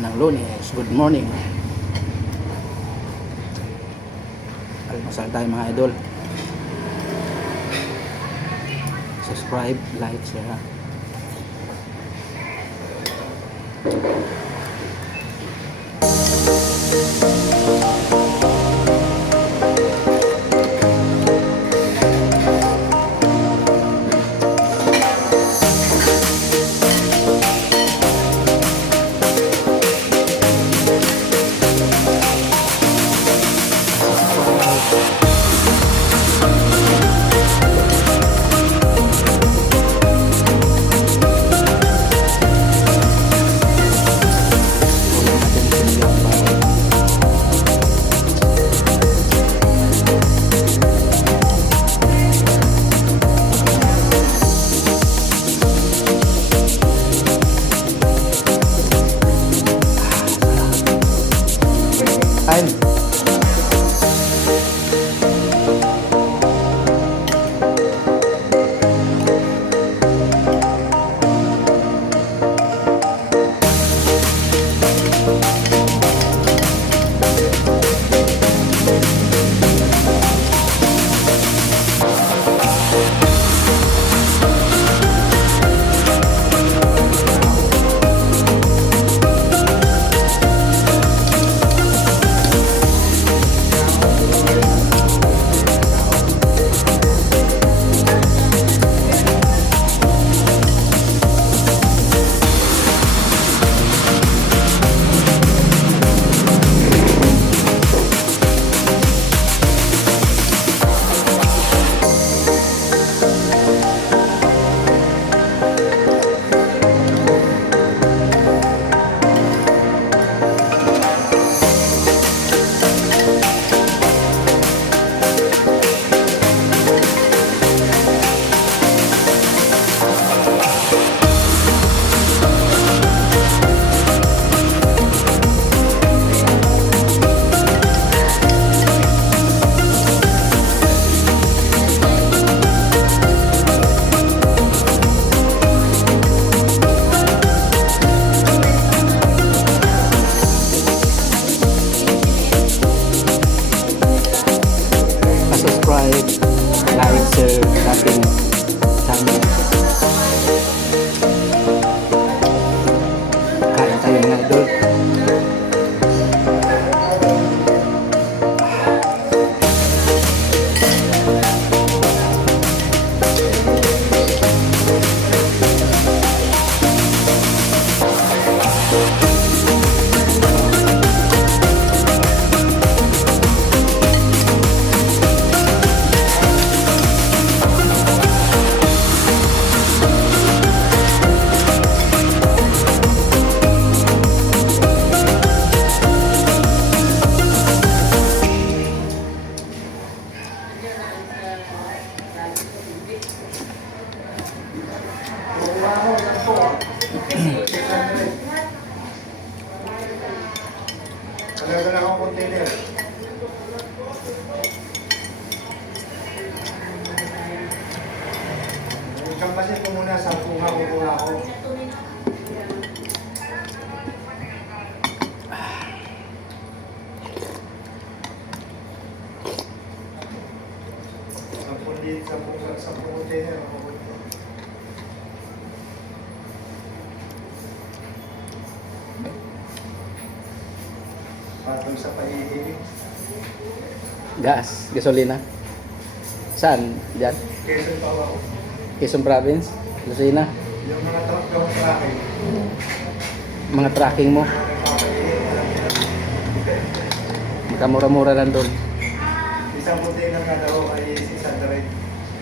ng Lunes. Good morning. Almasal tayo mga idol. Subscribe, like, share. Time. Subscribe, like, share sa ating channel. Kain tayo mga idol. Talaga lang ang container. Kampasin ko muna sa kuha ko. Sa container. Patong sa paihilig. Gas, gasolina. Saan? Diyan? Quezon pa ako. Quezon Province? Lucena? Yung mga truck daw sa akin. Mga tracking mo? Magkamura-mura lang doon. Isang container na daw ay 600.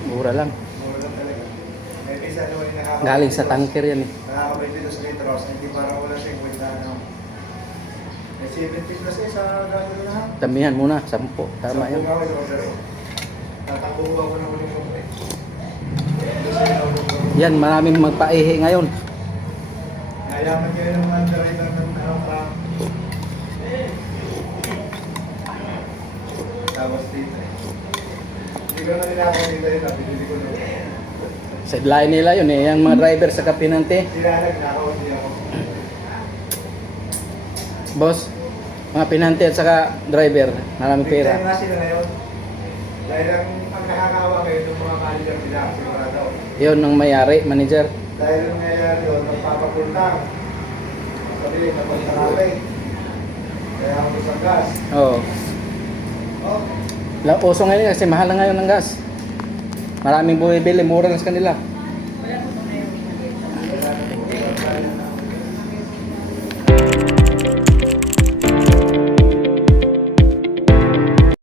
Mura lang. Mura lang talaga. May pisa daw ay nakaka- Galing sa tanker yan eh. Nakaka-22 litros. Hindi parang wala siyang kwenta na. May 70 plus sa gano'n na. Damihan muna, 10. Tama yan. Tatakbo ako ng uling kumuli. Yan, maraming magpaihi ngayon. Nayaman kayo ng mga driver ng truck. Tapos dito. Hindi ko na nila ako dito yun. Pinili ko na. Sideline nila yun eh. Yung mga driver sa Kapinante. Sila nag-nakaw, hindi ako. boss. Mga pinante at saka driver. Maraming Big pera. time nga sila ngayon. Dahil ang nakakawa ngayon ng mga manager nila, sigurado. Yun ang mayari, manager. Dahil yung nangyayari doon, magpapapuntang. Sabi, napunta namin. Kaya ako sa gas. Oo. Oh, Uso ngayon kasi mahal na ngayon ng gas. Maraming bumibili, mura na sa kanila.